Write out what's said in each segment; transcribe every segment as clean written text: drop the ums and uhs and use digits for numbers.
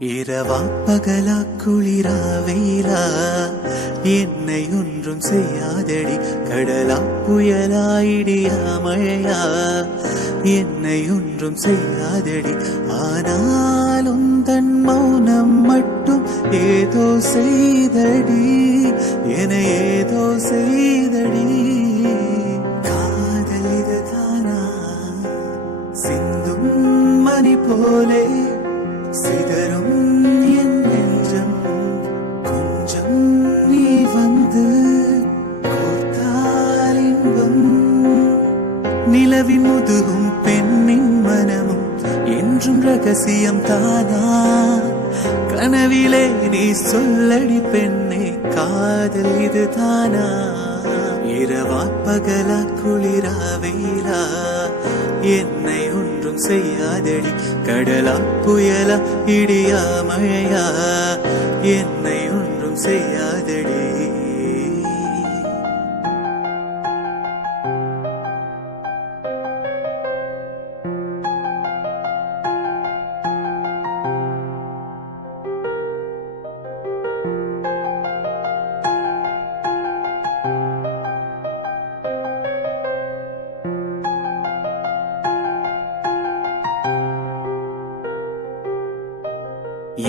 இரவா பகலா குளிரா வெயிலா என்னை ஒன்றும் செய்யாதடி. கடலா புயலா இடியா மழையா என்னை ஒன்றும் செய்யாதடி. ஆனாலும் தன் மௌனம் மட்டும் ஏதோ செய்தடி, என ஏதோ செய்தடி. காதல் இதுதானா சிந்தும் மணி போலே சிதறும் என் நெஞ்சம். கொஞ்சம் நீ வந்து கோர்த்தால் இன்பம். நிலவின் முதுகும் பெண்ணின் மனமும் என்றும் ரகசியம் தானா? கனவிலே நீ சொல்லடி பெண்ணே, காதல் இது தானா? இரவா பகலா குளிரா வெயிலா என்னை ஒன்றும் செய்யாதடி. கடலா புயலா இடியா மழையா என்னை ஒன்றும் செய்யாதடி.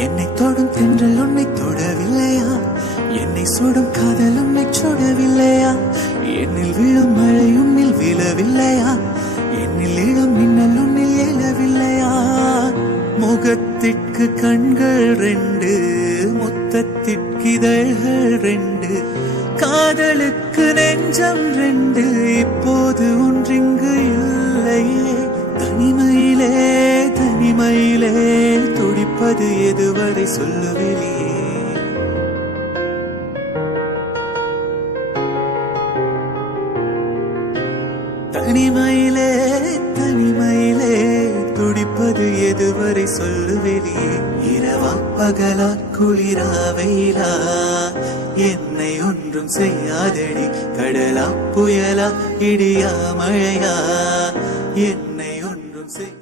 என்னை தொடும் தென்றல் உன்னை தொடவில்லையா? என்னை சுடும் காதல் உன்னை சுடவில்லையா? என்னில் விழும் மழை உன்னில் விழவில்லையா? என்னில் இளம் மின்னல் உன்னில் எழவில்லையா? முகத்திற்கு கண்கள் ரெண்டு, முத்தத்திற்கு இதழ்கள் ரெண்டு, காதலுக்கு நெஞ்சம் ரெண்டு, இப்போது ஒன்றிங்கு இல்லையே. தனிமையிலே தனிமையிலே துடிப்பது எதுவரை சொல்லுவெளியே. தனிமையிலே தனிமையிலே துடிப்பது எதுவரை சொல்லுவெளியே. இரவா பகலா குளிரா வெயிலா என்னை ஒன்றும் செய்யாதடி. கடலா புயலா இடியா மழையா என்னை ஒன்றும் செய்